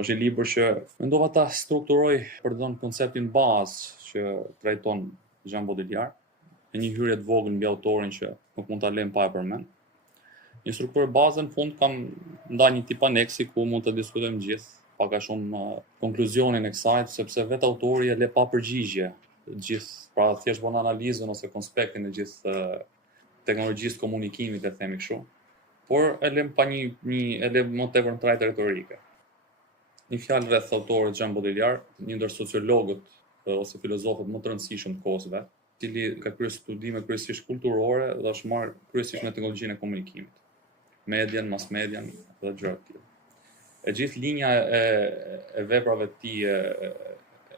Është një libër që mendova ta strukturoj për të dhënë konceptin bazë që trajton Jean Baudrillard, e një hyrje të vogël mbi autorin që nuk mund ta lëm pa e përmend. Një strukturë bazë në fund kam nda një tip aneksi ku mund të diskutojmë gjithë, pak a shumë konkluzionin e kësaj, sepse vetë autori e le pa përgjigje gjithë, pra thjesht bën analizën ose konspektin e gjithë teknologjisë komunikimit, e themi kështu, por e lëm pa një e lëm më tepër në trajtë retorike. Një fjalë rreth autorit Jean Baudrillard, një ndër sociologët ose filozofët më të rëndësishëm të kohës vet, i cili ka kryer studime kryesisht kulturore dhe është marrë kryesisht me teknologjinë e komunikimit, median, mass median dhe gjëra të tjera. E gjithë linja e veprave të tij,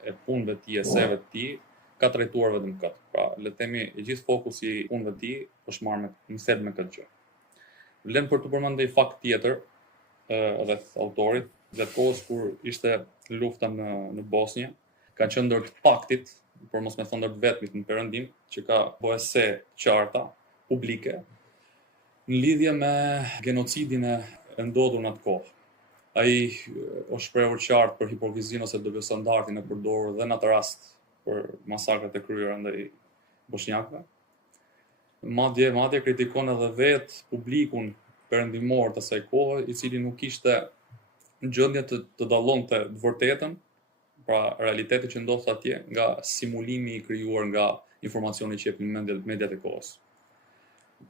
e punëve të tij, eseve të tij, ka trajtuar vetëm këtë. Pra, le të themi, i gjithë fokusi i punëve të tij është marrë në thelb me këtë gjë. Vlen për të përmendur një fakt tjetër rreth autorit, gjatë kohës kur ishte lufta në Bosnjë, kanë qenë ndër të paktit, por mos me thënë ndër të vetmit në Perëndim, që ka bërë ese qarta publike në lidhje me genocidin e ndodhur në atë kohë. Ai është shprehur qartë për hipokrizinë ose dobëstandartin e përdorur dhe në atë rast për masakrat e kryera ndaj bosnjakëve. Madje kritikon edhe vetë publikun perëndimor të asaj kohe, i cili nuk ishte në gjendje të dallonte të vërtetën, pra realitetin që ndodhte atje, nga simulimi i krijuar nga informacioni që jepin mediat e kohës.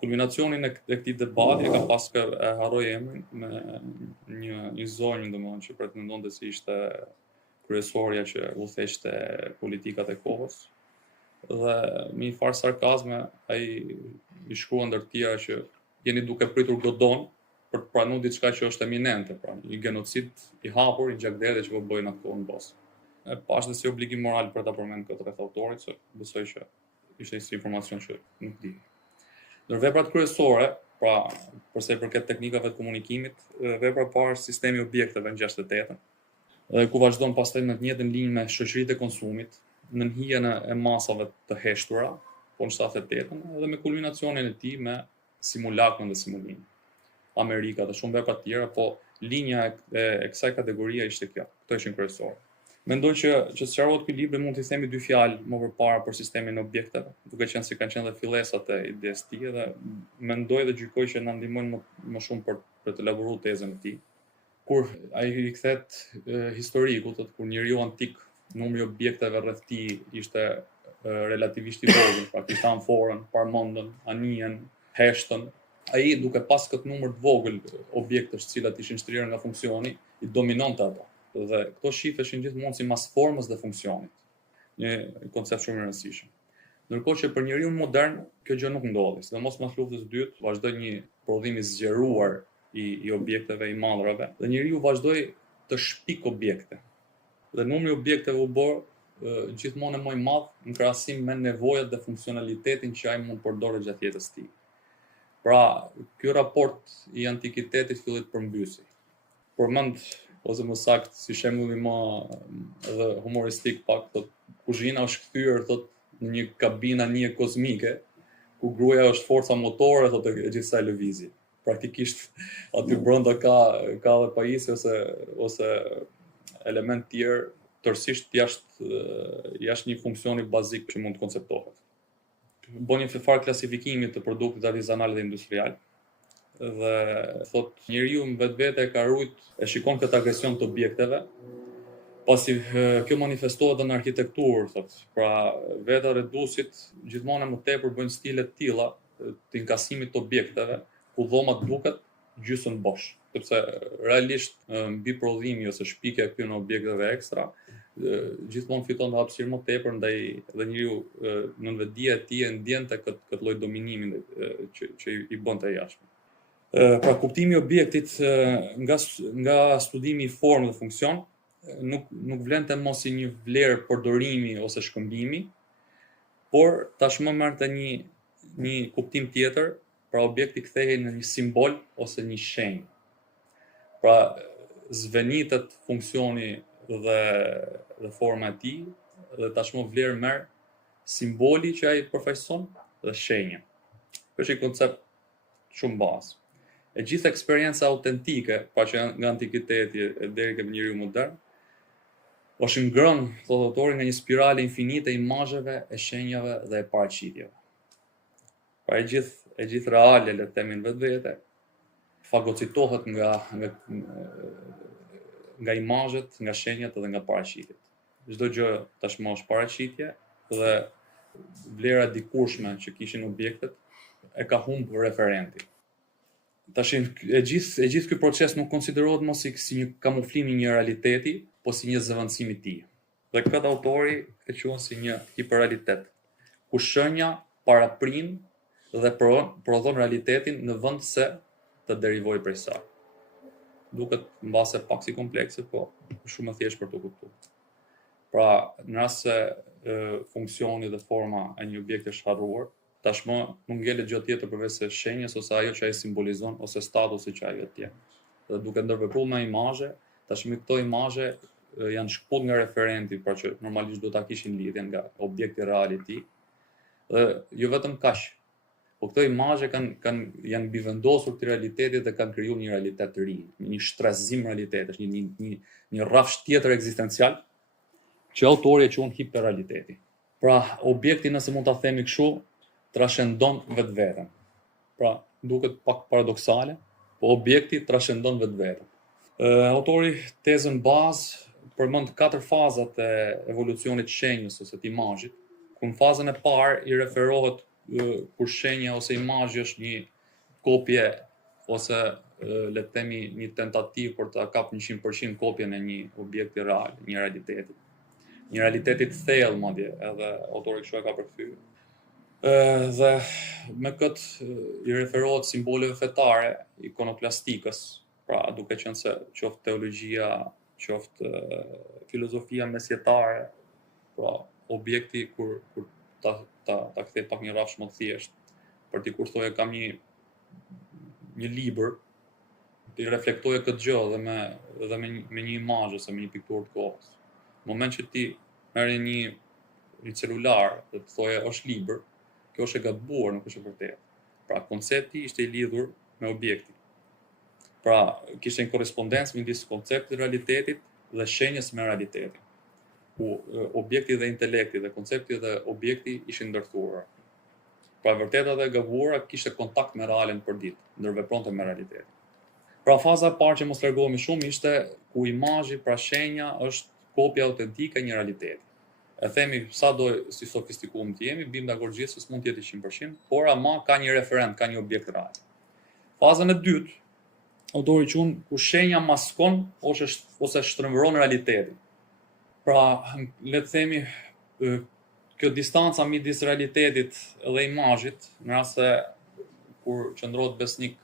Kulminacionin e këtij debati ka pasur, e harroj emrin, me një zonjë domethënë që pretendonte se ishte kryesorja që udhëheqte politikat e kohës. Dhe me një farë sarkazme ai i shkruan ndër të tjera që jeni duke pritur godon për të pranuar diçka që është eminente, pra një genocid i hapur, i gjakderdhë që po bëjnë ato në Bosnjë. E pashtë si obligim moral për ta përmendur këtë rreth autorit, se besoj që ishte një informacion që nuk di. Ndër veprat kryesore, pra përsa i përket teknikave të komunikimit, vepra e parë është sistemi i objekteve në 68-ën, dhe ku vazhdon pastaj në të njëjtën linjë me shoqëritë e konsumit, në hijen e masave të heshtura, po në 78-ën, dhe me kulminacionin e tij me simulakrin dhe simulimin. Amerika dhe shumë vepra të tjera, po linja e kësaj kategorie ishte kjo. Këto ishin kryesore. Mendoj që sqarohet ky libër mund t'i themi dy fjalë më përpara për sistemin e objekteve, duke qenë se kanë qenë dhe fillesat e idesë të tij, dhe mendoj dhe gjykoj që na ndihmojnë më shumë për të elaboruar tezën e tij. Kur ai i kthet historikut, kur njeriu antik, numri i objekteve rreth tij ishte relativisht i vogël, pra kishte amforën, parmondën, anijen, heshtën. Ai duke pas këtë numër të vogël objektësh të cilat ishin shtrirë nga funksioni, i dominonte ato. Dhe këto shifeshin gjithmonë si mas formës dhe funksionit. Një koncept shumë i rëndësishëm. Ndërkohë që për njeriu modern kjo gjë nuk ndodhi, sidomos pas luftës së dytë, vazhdoi një prodhim i zgjeruar i objekteve, i mallrave, dhe njeriu vazhdoi të shpik objekte. Dhe numri i objekteve u bë gjithmonë më i madh në krahasim me nevojat dhe funksionalitetin që ai mund përdorë gjatë jetës së tij. Pra, ky raport i antikitetit filli të përmbysi. Përmend ose më saktë si shembull më edhe humoristik pak, thotë kuzhina është kthyer thotë në një kabinë anije kozmike, ku gruaja është forca motore thotë e gjithsaj lëvizje. Praktikisht aty brenda ka edhe pajisje ose element tjerë tërësisht jashtë një funksioni bazik që mund të konceptohet. Bën një farë klasifikimi të produktit artizanal dhe industrial, dhe thot njeriu në vetvete ka e shikon këtë agresion të objekteve, pasi kjo manifestohet edhe në arkitekturë, thot. Pra veta redusit gjithmonë më tepër bëjnë stile të tilla të inkasimit të objekteve, ku dhomat duket gjysmë bosh, sepse realisht mbi prodhimi ose shpikja e këtyre objekteve ekstra gjithmonë fiton të hapësirë më tepër, ndaj dhe njeriu në vetdia e tij ndjente këtë lloj dominimi që i bënte jashtëm. Pra kuptimi i objektit nga studimi i formë dhe funksion nuk vlente mos si një vlerë përdorimi ose shkëmbimi, por tashmë merrte një kuptim tjetër, pra objekti kthehej në një simbol ose një shenjë. Pra zvenitet funksioni dhe forma e tij, dhe tashmë vlerë merr simboli që ai përfaqëson dhe shenja. Kjo është një koncept shumë bazë. e gjithë eksperienca autentike, pra që nga antikiteti deri ke njeriu modern, është ngrënë, thotë autori, nga një spirale infinite e imazheve, e shenjave dhe e paraqitjeve. Pra e gjithë reale, le të themi në vetvete, fagocitohet nga imazhet, nga shenjat dhe nga paraqitjet. Çdo gjë tashmë është paraqitje dhe vlera dikurshme që kishin objektet e ka humbur referenti. Tash e gjithë ky proces nuk konsiderohet mos si një kamuflim i një realiteti, po si një zëvendësim i tij. Dhe këtë autori e quajnë si një hiperrealitet, ku shenja paraprin dhe prodhon realitetin në vend se të derivojë prej saj. Duket mbase pak si komplekse, po shumë e thjeshtë për të kuptuar. Pra, në rast se funksioni dhe forma e një objekti është harruar, tashmë nuk ngelet gjë tjetër përveç se shenjës ose ajo që ai simbolizon ose statusi që ai atje. Dhe duke ndërvepruar me imazhe, tashmë këto imazhe janë shkpull nga referenti, pra që normalisht do ta kishin lidhje nga objekti real i tij. Dhe jo vetëm kaq, po këto imazhe janë mbivendosur këtij realiteti dhe kanë krijuar një realitet të ri, një shtrezim realitetesh, një rrafsh tjetër ekzistencial që autori e quajn hiperrealiteti. Pra, objekti, nëse mund ta themi kështu, trascendon vetveten. Pra, duket pak paradoksale, po objekti trascendon vetveten. Autori tezën bazë përmend 4 fazat e evolucionit të shenjës ose të imazhit, ku në fazën e parë i referohet kur shenja ose imazhi është një kopje ose le të themi një tentativë për ta kapur 100% kopjen e një objekti real, një realiteti. Një realiteti të thellë madje, edhe autori kështu e ka përkthyer. Dhe me këtë i referohet simboleve fetare, ikonoklastikës, pra duke qenë se qoftë teologjia, qoftë filozofia mesjetare, pra objekti kur ta kthej pak një rrafsh më të thjeshtë, për t'i kur thoje kam një libër, t'i reflektoje këtë gjë dhe me një imazh ose me një pikturë të kohës. Në moment që ti merre një celular dhe të thoje është libër, kjo është e gabuar, nuk është e vërtetë. Pra koncepti ishte i lidhur me objektin. Pra kishte një korrespondencë midis konceptit të realitetit dhe shenjës me realitetin, ku objekti dhe intelekti dhe koncepti dhe objekti ishin ndërthuar. Pra vërteta dhe e gabuara kishte kontakt me realen për ditë, ndërvepronte me realitetin. Pra faza e parë që mos largohemi shumë ishte ku imazhi, pra shenja, është kopja autentike e një realiteti. E themi sa do si sofistikuar të jemi, bim dakord gjithë se s'mund të jetë 100%, por ama ka një referent, ka një objekt real. Fazën e dytë, autori quajn ku shenja maskon ose shtrembron realitetin. Pra, le të themi kjo distanca midis realitetit dhe imazhit, në rast se kur qëndrohet besnik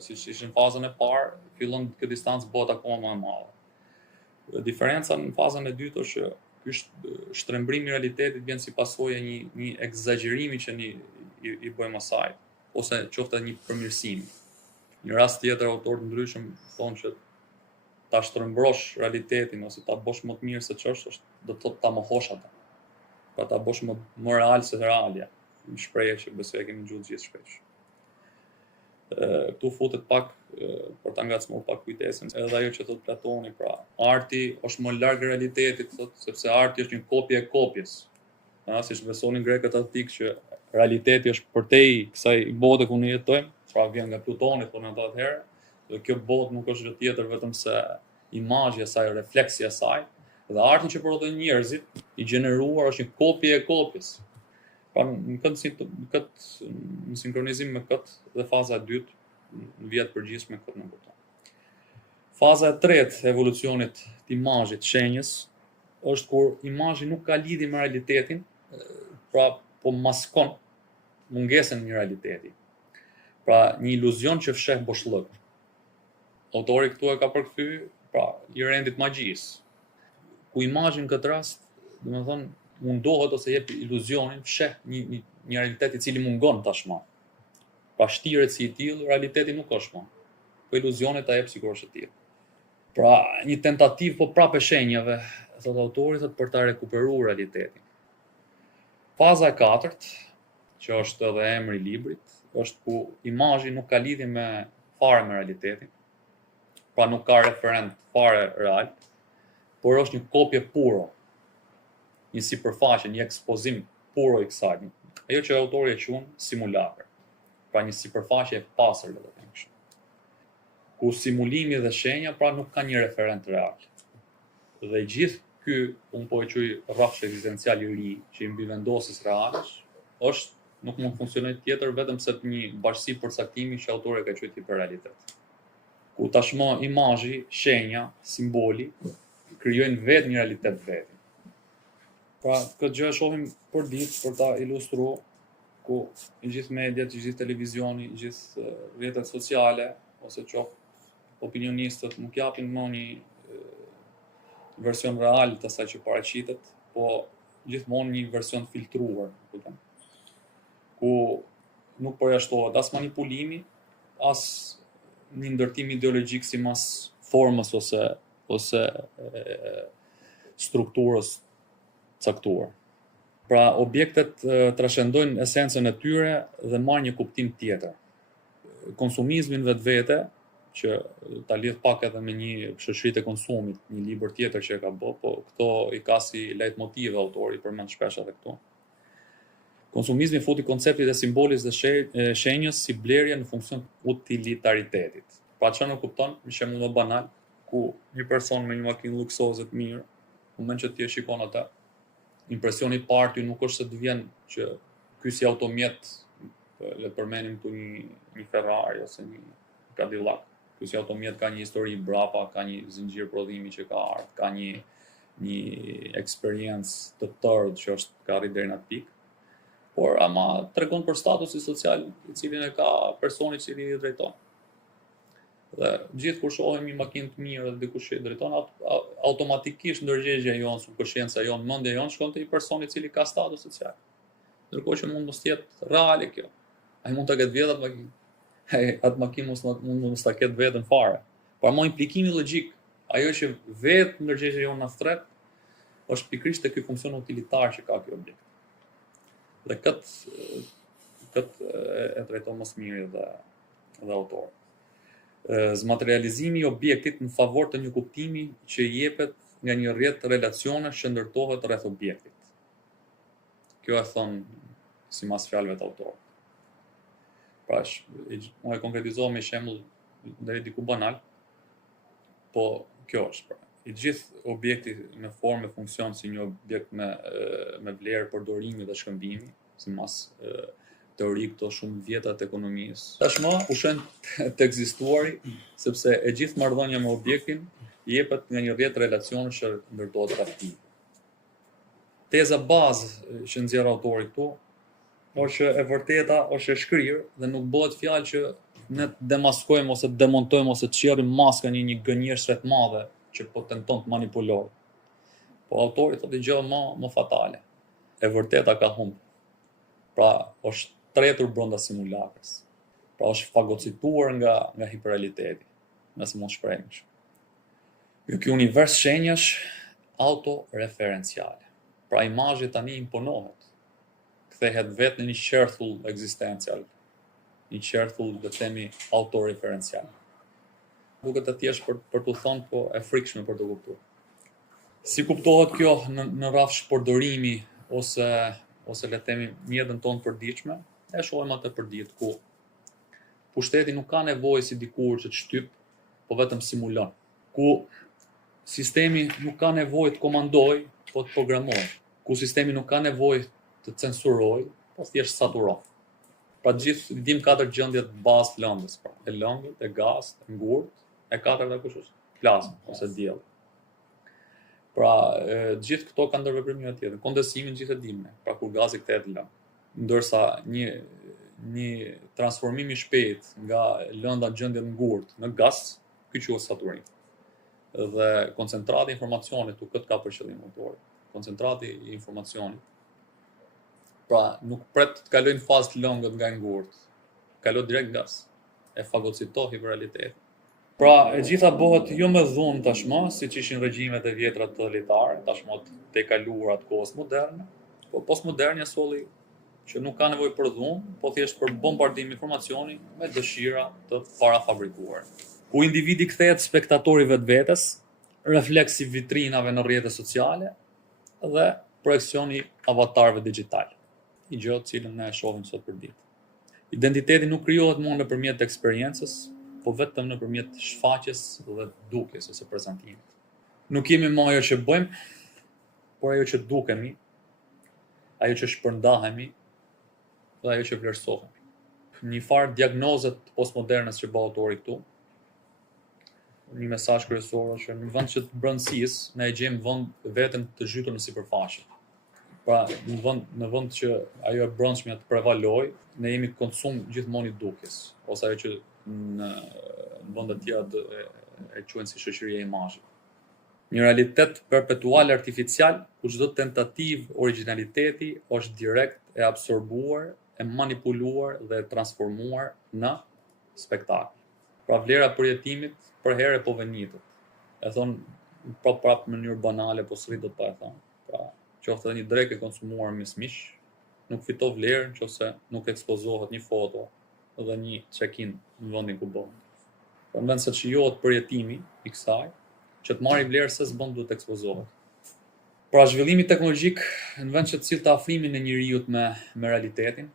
siç ishte në fazën e parë, fillon kjo distancë bëhet akoma më e madhe. Diferenca në fazën e dytë është që ky shtrembrim i realitetit vjen si pasojë një egzagjerimi që i bëjmë asaj, ose qoftë një përmirësimi. Në rast tjetër autorë të ndryshëm thonë që ta shtrembrosh realitetin ose ta bësh më të mirë se ç'është, do të thotë ta mohosh atë. Pra ta bësh më real se realja. Një shprehje që besoj e kemi gjuar gjithë shpesh. Këtu futet pak për ta ngacmuar pak kujdesin, edhe ajo që thot Platoni, pra arti është më larg realitetit, thot, sepse arti është një kopje e kopjes. Siç besonin grekët antik që realiteti është përtej kësaj bote ku ne jetojmë, pra vjen nga Plutoni, thonë ata atëherë, dhe kjo botë nuk është gjë tjetër vetëm se imazhi i saj, refleksi i saj, dhe arti që prodhojnë njerëzit i gjeneruar është një kopje e kopjes. Pra në sinkronizim me këtë dhe faza e dytë në vjet përgjithshme këtë nuk kupton. Faza e tretë e evolucionit të imazhit, shenjës, është kur imazhi nuk ka lidhje me realitetin, pra po maskon mungesën e një realiteti. Pra një iluzion që fsheh boshllëk. Autori këtu e ka përkthyer, pra i rendit magjisë, ku imazhi në këtë rast, domethënë mundohet ose jep iluzionin, fsheh një realitet i cili mungon tashmë. Pa shtiret si i tillë, realiteti nuk është më. Po iluzionet ta jep sikur është e tillë. Pra, një tentativë po prapë shenjave, thot autori, thot për ta rekuperuar realitetin. Faza e katërt, që është edhe emri i librit, është ku imazhi nuk ka lidhje fare me realitetin, pra nuk ka referent fare real, por është një kopje puro, një sipërfaqe, një ekspozim puro i kësaj. Ajo që autori e quajnë simulakër, pra një sipërfaqe e pastër, le të them kështu. Ku simulimi dhe shenja pra nuk ka një referent real. Dhe gjithë ky, unë po e quaj rrafsh ekzistencial i ri, që i mbivendosis realesh, nuk mund funksionojë tjetër vetëm se një bashkësi përcaktimi që autori ka quajtur hiperrealitet. Ku tashmë imazhi, shenja, simboli krijojnë vetë një realitet vetë. Pra, këtë gjë e shohim për ditë për ta ilustruar, ku i gjithë mediat, i gjithë televizioni, i gjithë rrjetet sociale, ose qoftë opinionistët nuk japin më një version real të asaj që paraqitet, po gjithmonë një version filtruar, ku nuk përjashtohet as manipulimi, as një ndërtim ideologjik sipas formës ose strukturës caktuar. Pra, objektet trashëndojnë esencën e tyre dhe marrin një kuptim tjetër. Konsumizmin vetvete, që ta lidh pak edhe me një shoqëri e konsumit, një libër tjetër që e ka bërë, po këto i ka si leitmotiv autori, përmend shpesh edhe këtu. Konsumizmi futi konceptit e simbolit dhe shenjës si blerje në funksion utilitaritetit. Pra çfarë nuk kupton, në shembull më banal, ku një person me një makinë luksoze të mirë, moment që ti e shikon atë, impresioni i parë ty nuk është se të vjen që ky si automjet, le të përmendim këtu një Ferrari ose një Cadillac. Ky si automjet ka një histori brapa, ka një zinxhir prodhimi që ka ardhur, ka një eksperiencë të tërë që ka arritur deri në atë pikë. Por ama tregon për statusin social i cilin e ka personi i cili i drejton. Dhe gjithë kur shohim një makinë të mirë dhe dikush që i drejton, automatikisht ndërgjegjja jonë, subkonsciencia jonë, mendja jonë shkon te një person i cili ka status social. Ndërkohë që mund mos jetë reale kjo. Ai mund ta ketë vjetër makinë. Atë makinë mund ta ketë vetën fare. Por më implikimi logjik, ajo që vetë ndërgjegjja jonë na thret, është pikërisht te ky funksion utilitar që ka ky objekt. Dhe këtë e trajton më së miri dhe autori. Zmaterializimi i objektit në favor të një kuptimi që i jepet nga një rrjet relacionesh që ndërtohet rreth objektit. Kjo e thon sipas fjalëve të autorit. Pra, unë e konkretizova me shembull deri diku banal, po kjo është. Pra, i gjithë objekti në formë e funksion si një objekt me vlerë përdorimi dhe shkëmbimi, sipas teori këto shumë vjetra të ekonomisë. Tashmë ushën të ekzistuari, sepse e gjithë marrëdhënia me objektin jepet nga një rrjet relacionesh që ndërtohet rreth tij. Teza bazë që nxjerr autori këtu është që e vërteta është e shkrirë dhe nuk bëhet fjalë që ne demaskojmë ose demontojmë ose të çjerrim maskën një gënjeshtër të madhe që po tenton të manipulojë. Po autori thotë gjë më fatale. E vërteta ka humbur. Pra, është tretur brenda simulakrës. Pra, është fagocituar nga hiperrealiteti, nëse mund shprehim. Ky univers shenjash autoreferenciale. Pra, imazhi tani imponohet. Kthehet vetë në një qerthull ekzistencial, një qerthull dhe themi autoreferencial. Duket të thjesht për të thënë, po e frikshme për të kuptuar. Si kuptohet kjo në rrafsh përdorimi ose le të themi mjetën tonë përditshme, e shohim atë përdit ku pushteti nuk ka nevojë si dikur që të shtyp, po vetëm simulon. Ku sistemi nuk ka nevojë të komandojë, po të programojë. Ku sistemi nuk ka nevojë të censurojë, po thjesht saturon. Pra gjithë dim 4 gjendjet bazë të lëndës, pra e lëngët, e gazt, e ngurtë, e katërta kush është? Plazma ose diell. Pra gjithë këto kanë ndërveprime tjetër. Kondensimi gjithë e dimë, pra kur gazi kthehet në lëndë. Ndërsa një transformim i shpejt nga lënda gjendje në ngurtë në gaz, ky quhet saturim. Dhe koncentrati i informacionit, këtë ka për qëllim autori. Koncentrati i informacionit. Pra, nuk pret të kalojnë fazë të lëngët nga ngurtë, kalon direkt gaz, e fagocitohet hiperrealiteti. Pra, e gjitha bëhet jo me dhunë tashmë, siç ishin regjimet e vjetra totalitare, tashmë të kaluara të kohës moderne, po postmodernja solli që nuk ka nevojë për dhunë, po thjesht për bombardim informacioni me dëshira të parafabrikuara. Ku individi kthehet spektatori vetvetes, refleksi vitrinave në rrjetet sociale dhe projekcioni avatarëve digjital, një gjë të cilën ne e shohim sot për ditë. Identiteti nuk krijohet më nëpërmjet eksperiencës, po vetëm nëpërmjet shfaqjes dhe dukjes ose prezantimit. Nuk jemi më ajo që bëjmë, por ajo që dukemi, ajo që shpërndahemi dhe ajo që vlerësohemi. Një farë diagnozet postmodernes që bë autori këtu, një mesazh kryesor është që në vend që të brëndësisë ne e gjejmë veten të zhytur në sipërfaqe. Pra, në vend që ajo e brendshmja të prevalojë, ne jemi konsum gjithmonë i dukjes, ose ajo që në vende të tjera e quajnë si shoqëria e imazhit. Një realitet perpetual artificial ku çdo tentativë origjinaliteti është direkt e absorbuar, e manipuluar dhe e transformuar në spektakël. Pra vlera përjetimit për herë po venitet. E thon prapë në mënyrë banale, po s'rrit dot pa e thënë. Pra, qoftë edhe një drekë e konsumuar me smish, nuk fiton vlerë nëse nuk ekspozohet një foto dhe një check-in në vendin ku bëhet. Pra në vend se të shijohet përjetimi i kësaj, që të marrë vlerë se s'bën duhet ekspozohet. Pra zhvillimi teknologjik në vend që të cilë të afrimin e njeriut me realitetin,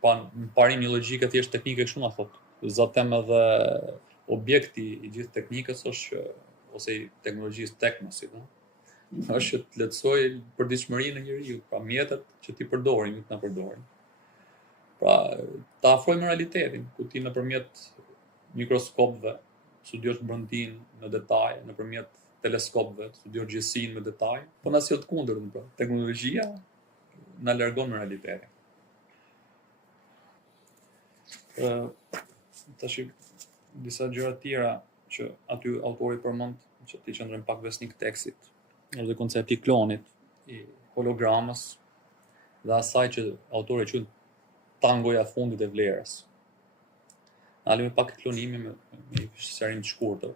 pa në parim një logjike thjesht teknike kështu na thotë. Zatem edhe objekti i gjithë teknikës është ose i teknologjisë teknosit, është që të lehtësoj përditshmërinë e njeriu, pra mjetet që ti përdorim, të na përdorim. Pra ta afrojmë realitetin, ku ti nëpërmjet mikroskopëve studiosh brëndin në detaj, nëpërmjet teleskopëve studiosh gjësinë me detaj, po na sjell të kundërtën, pra teknologjia na largon nga realiteti. Tash disa gjëra të tjera që aty autori përmend, që ti qëndron pak besnik tekstit, edhe koncepti i klonit, i hologramës dhe asaj që autori quhet tangoja e fundit e vlerës. Alimi pak klonimi me një sqarim të shkurtër.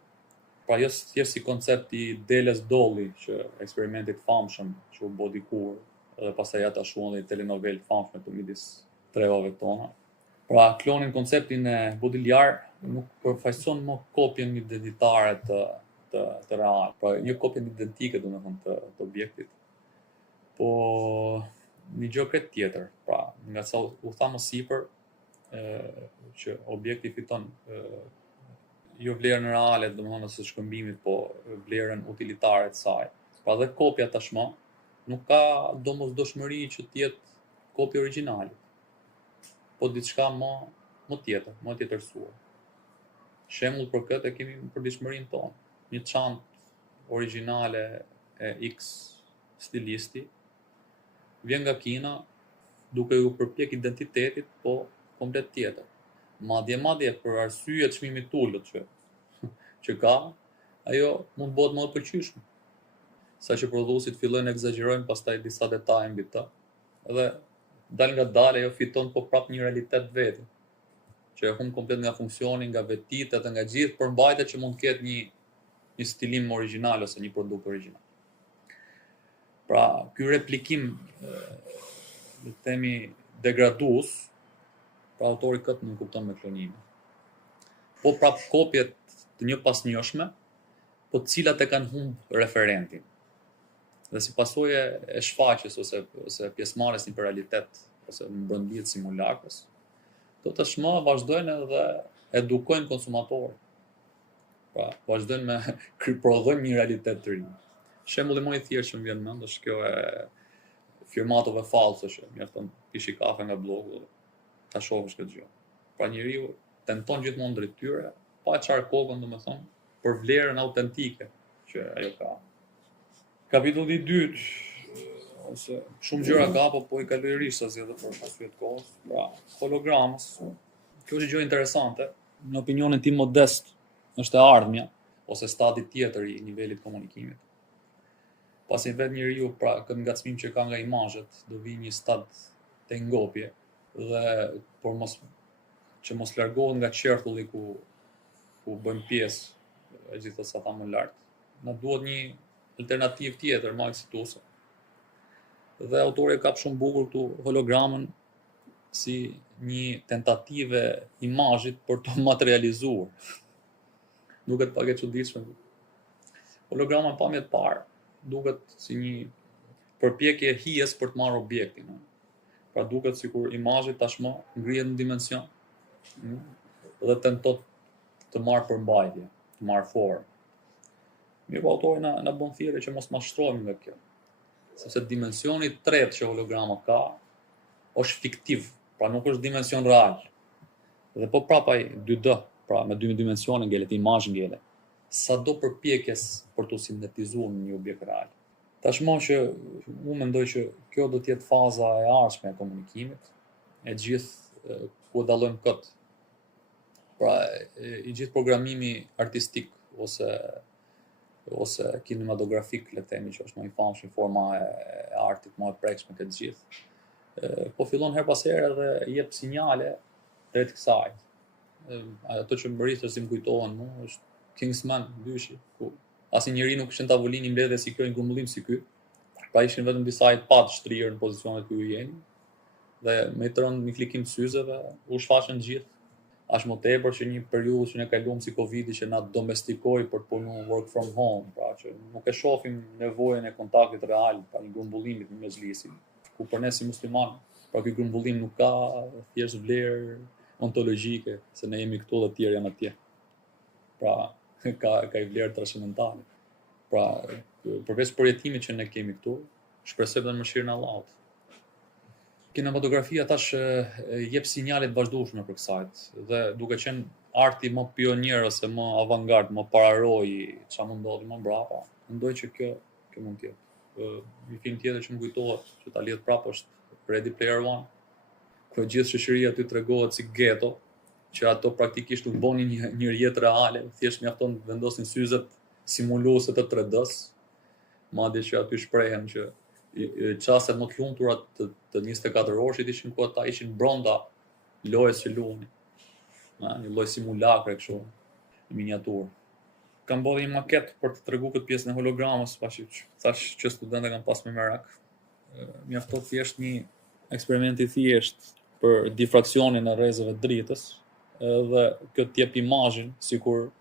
Pra jo thjesht si koncept i Deles Dolly, që eksperimentit famshëm që u bë dikur, edhe pastaj ata shuan dhe telenovel famshme të midis trevave tona. Pra klonin konceptin e Baudrillard nuk përfaqëson më kopjen identitare të real, pra një kopje identike domethënë të objektit, po një gjë krejt tjetër. Pra, nga sa u tha më sipër, që objekti fiton jo vlerën reale, domethënë së shkëmbimit, po vlerën utilitare të saj. Pra dhe kopja tashmë nuk ka domosdoshmëri që të jetë kopja origjinale, po diçka më tjetër, më tjetërsuar. Shembull për këtë e kemi për përditshmërinë tonë. Një çantë origjinale e X stilisti vjen nga Kina duke u përpjek identitetit, po komplet tjetër. Madje për arsye të çmimit të ulët që ka, ajo mund bëhet më e pëlqyeshme. Saqë prodhuesit fillojnë egzagjerojnë pastaj disa detaje mbi të, dhe dal nga dal ajo fiton po prapë një realitet vetë, që e humb komplet nga funksioni, nga vetitet dhe nga gjithë përmbajtjet që mund të ketë një stilim origjinal ose një produkt origjinal. Pra, ky replikim le të themi degradues, pra autori këtë nuk kupton me klonimin. Po prapë kopjet të një pasnjëshme, po të cilat e kanë humb referentin. Dhe si pasojë e shfaqjes ose pjesëmarrjes në realitet ose në brendësinë e simulakrës, do tashmë vazhdojnë edhe edukojnë konsumatorët. Pra, vazhdojnë me prodhojnë një realitet të ri. Shembulli më i thjeshtë që më vjen mend është kjo e firmatove fallse që mjafton pishi kafe nga blogu, ta shohësh këtë gjë. Pra njeriu tenton gjithmonë drejt tyre, pa çfarë kokën domethënë, për vlerën autentike që ajo ka. Kapitulli i dytë, ose shumë gjëra ka, po i kaloj rishtasi edhe për arsye të kohës. Pra, hologramës. Kjo është gjë interesante. Në opinionin tim modest, është e ardhmja ose stadi tjetër i nivelit komunikimit. Pasi vetë njeriu, pra, këtë ngacmim që ka nga imazhet, do vi një stad të ngopje dhe që mos largohet nga qertulli ku bëjmë pjesë e gjithë sa më lart. Na duhet një alternativë tjetër, më eksituese. Dhe autori ka shumë bukur këtu hologramën si një tentative imazhit për të materializuar. Duket pak e çuditshme. Holograma në pamje të parë duket si një përpjekje hijes për të marrë objektin. Pra duket sikur imazhi tashmë ngrihet në dimension dhe tenton të marrë përmbajtje, të marrë formë. Mirë, po autori na bën thirrje që mos mashtrohemi nga kjo. Sepse dimensioni i tretë që holograma ka është fiktiv, pra nuk është dimension real. Dhe po prapaj 2D, pra me dy dimensione ngelet, imazh ngelet. Sado përpjekjes për të sintetizuar një objekt real. Tashmë që unë mendoj që kjo do të jetë faza e ardhshme e komunikimit, e gjithë ku dallojmë këtë. Pra i gjithë programimi artistik ose kinematografik, le të themi, që është më i famshëm, forma e artit më e prekshme të gjithë. Po fillon her pas here dhe jep sinjale drejt kësaj. Ato që më rritës më kujtohen mua është Kingsman 2, ku asnjë njeri nuk ishte në tavolinë mbledhje si kjo, një grumbullim si ky. Pra ishin vetëm disa të pat shtrirë në pozicionet ku ju jeni. Dhe me tërën një klikim të syzeve u shfaqën gjithë. Aq më tepër që një periudhë që ne kaluam si Covidi që na domestikoi për të punuar work from home, pra që nuk e shohim nevojën e kontaktit real, pra një grumbullimit në mezhlisin, ku për ne si musliman, pra ky grumbullim nuk ka thjesht vlerë ontologjike, se ne jemi këtu dhe të tjerë janë atje. Pra ka i vlerë transcendentale. Pra përveç përjetimit që ne kemi këtu, shpresoj dhe në mëshirën e Allahut. Kinematografia tash jep sinjale të vazhdueshme për kësaj, dhe duke qenë arti më pionier ose më avangard, më pararoi çfarë mund ndodhi më mbrapa, mendoj që kjo mund të jetë. Një film tjetër që më kujtohet, që ta lidh prapë, është Ready Player One, ku gjithë shoqëria aty tregohet si geto, që ato praktikisht nuk bonin një jetë reale, thjesht mjafton të vendosin syzet simuluese të 3D-s, madje që aty shprehen që çastet më të lumtura të 24 orëshit ishin ku ata ishin brenda lojës që luani. Një lloj simulakre kështu, në miniaturë. Kam bërë një maket për të treguar këtë pjesën e hologramës, pasi thash që studentët kanë pas me merak. Mjafton thjesht një eksperiment i thjesht për difraksionin e rrezëve të dritës, dhe kjo të jep imazhin sikur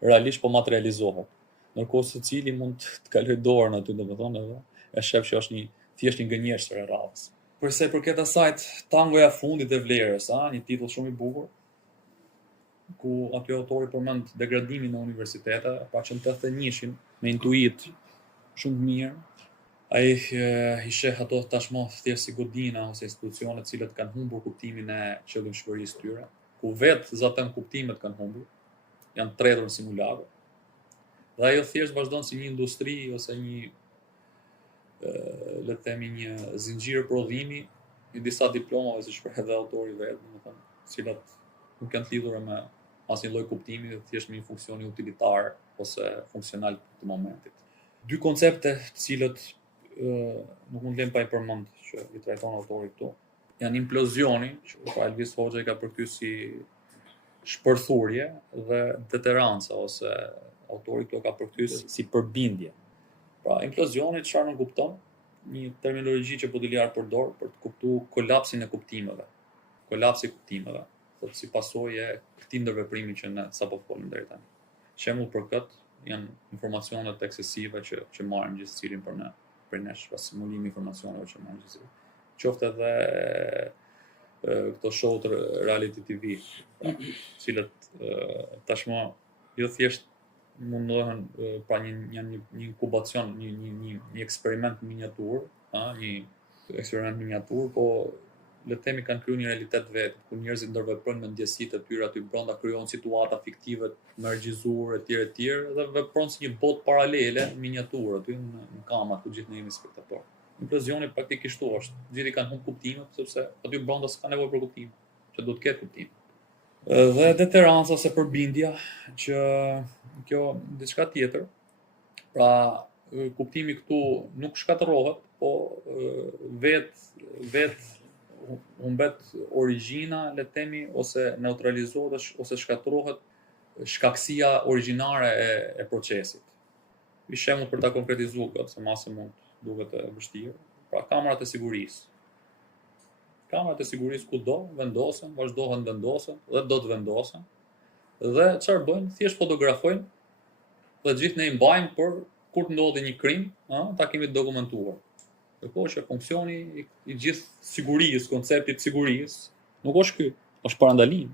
realisht po materializohet. Ndërkohë secili mund të kalojë dorën aty, domethënë, edhe e shef që është thjesht një gënjeshtër e radhës. Për sa i përket asajt, Tangoja e fundit e vlerës, një titull shumë i bukur, ku aty autori përmend degradimin e universitete, pa që në të thënjishin me intuit shumë të mirë. Ai i sheh ato tashmë thjesht si godina ose institucione të cilët kanë humbur kuptimin e qëllimshmërisë tyre, ku vetë zatem kuptimet kanë humbur, janë tretur në simulakër. Dhe ajo thjesht vazhdon si një industri ose një le të themi një zinxhir prodhimi i disa diplomave, si shpreh edhe autori vetë, domethënë, të cilat nuk janë të lidhura me asnjë lloj kuptimi, dhe thjesht me një funksion utilitar ose funksional të momentit. Dy koncepte të cilët nuk mund të lëm pa i përmend që i trajton autori këtu, janë implozioni, që Elvis Hoxha i ka përkthyer si shpërthurje, dhe deteranca, ose autori këtu ka përkthyer si përbindje. Pra, implozioni çfarë nuk kupton? Një terminologji që Baudelaire përdor për të kuptuar kolapsin e kuptimeve. Kolapsi i kuptimeve, thotë si pasojë e këtij ndërveprimi që ne sapo folëm deri tani. Shembull për këtë janë informacionet eksesive që marrim gjithë cilin për nesh, pas simulimi informacioneve që marrim gjithë. Qoftë edhe këto show të reality TV, cilët tashmë jo thjesht mundohen pra një inkubacion, një eksperiment miniatur, një eksperiment miniatur, po le të themi kanë krijuar një realitet vetë, ku njerëzit ndërveprojnë me ndjesitë e tyre aty brenda, krijojnë situata fiktive të merzgjizuar etj, dhe veprojnë si një botë paralele miniatur aty në kamat ku gjithë ne jemi spektator. Implozioni praktikisht është, gjithë kanë humbur kuptimet, sepse aty brenda s'ka nevojë për kuptim, që duhet të ketë kuptim. Dhe deteranca ose përbindja, që kjo diçka tjetër. Pra kuptimi këtu nuk shkatërrohet, po vet humbet origjina, le të themi, ose neutralizohet ose shkatërrohet shkakësia origjinare e procesit. Për shembull, për ta konkretizuar këtë, se mase mund duket e vështirë, pra kamerat e sigurisë. kamerat e sigurisë kudo vendosen, vazhdohen vendosen dhe do të vendosen. Dhe çfarë bëjnë? Thjesht fotografojnë dhe gjithë ne i mbajmë për kur të ndodhi një krim, ta kemi të dokumentuar. Ndërkohë që funksioni i gjithë sigurisë, konceptit sigurisë, nuk është ky, është parandalim.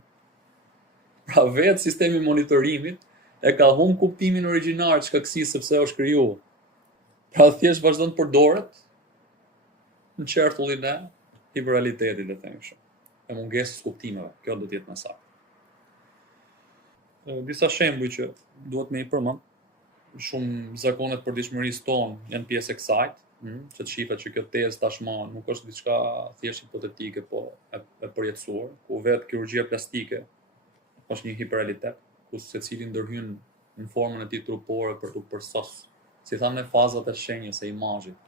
Pra vetë sistemi monitorimit e ka humbur kuptimin origjinal të shkaksisë sepse është krijuar. Pra thjesht vazhdon të përdoret në çertullin e hiperrealitetit, le të themi kështu, e mungesës kuptimeve. Kjo do të jetë më saktë. Disa shembuj që duhet me i përmend. Shumë zakonet për përditshmërisë tonë janë pjesë e kësaj, që të shihet që kjo tezë tashmë nuk është diçka thjesht hipotetike, po e përjetësuar, ku vetë kirurgjia plastike është një hiperrealitet, ku secili ndërhyn në formën e tij trupore për të përsos, si thamë fazat e shenjës së imazhit.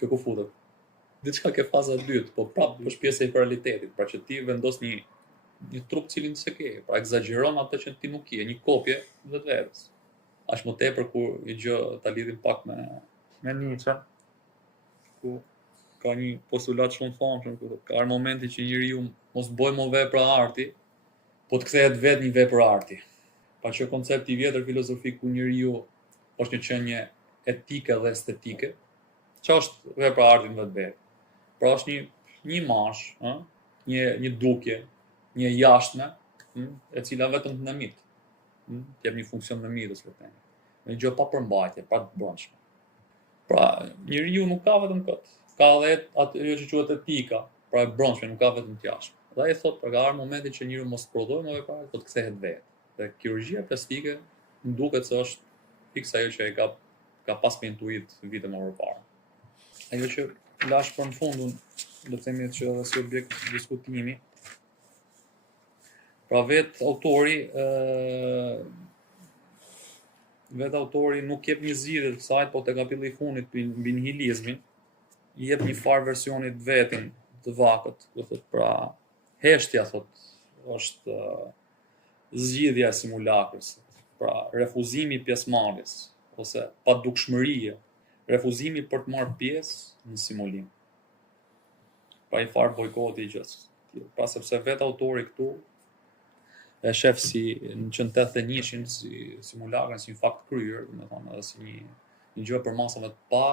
Kjo ku futet? Diçka ke faza e dytë, po prapë është pjesë e hiperrealitetit, pra që ti vendos një trup cilin se ke, pra egzageron atë që ti nuk je, një kopje vetvetes. Aq më tepër kur i gjë ta lidhim pak me Nietzsche, ku ka një postulat shumë famshëm, ku ka momenti që njeriu mos bëj më vepra arti, po të kthehet vetë një vepër arti. Pa që koncepti i vjetër filozofik ku njeriu është një qenie etike dhe estetike, që është vepra arti në vetë. Pra është një imazh, një dukje, një jashtme, e cila vetëm të nëmit, të jep një funksion nëmitës, le të themi. Një gjë pa përmbajtje, pa të brendshme. Pra, njeriu nuk ka vetëm këtë, ka edhe atë që quhet etika, pra e brendshme, nuk ka vetëm të jashtme. Dhe ai thotë, ka ardhur momenti që njeriu mos prodhojë më vepra, po të kthehet vetë. Dhe kirurgjia plastike më duket se është fikse ajo që e ka pas me intuit vite më parë. Ajo që lash për në fundun, do të themi që edhe si objekt diskutimi. Pra vetë autori nuk jep një zgjidhje të kësaj, po te kapitulli i fundit mbi nihilizmin, i jep një farë versionit vetën të vakët, do thotë pra heshtja është zgjidhja e simulakrës, pra refuzimi i pjesëmarrjes ose padukshmëria, refuzimi për të marrë pjesë në simulim. Pra i farë bojkoti i gjës. Pra sepse vetë autori këtu e shef si në 181 si simulakrën si një fakt kryer, do të thonë edhe si një gjë për masave të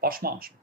pashmangshme.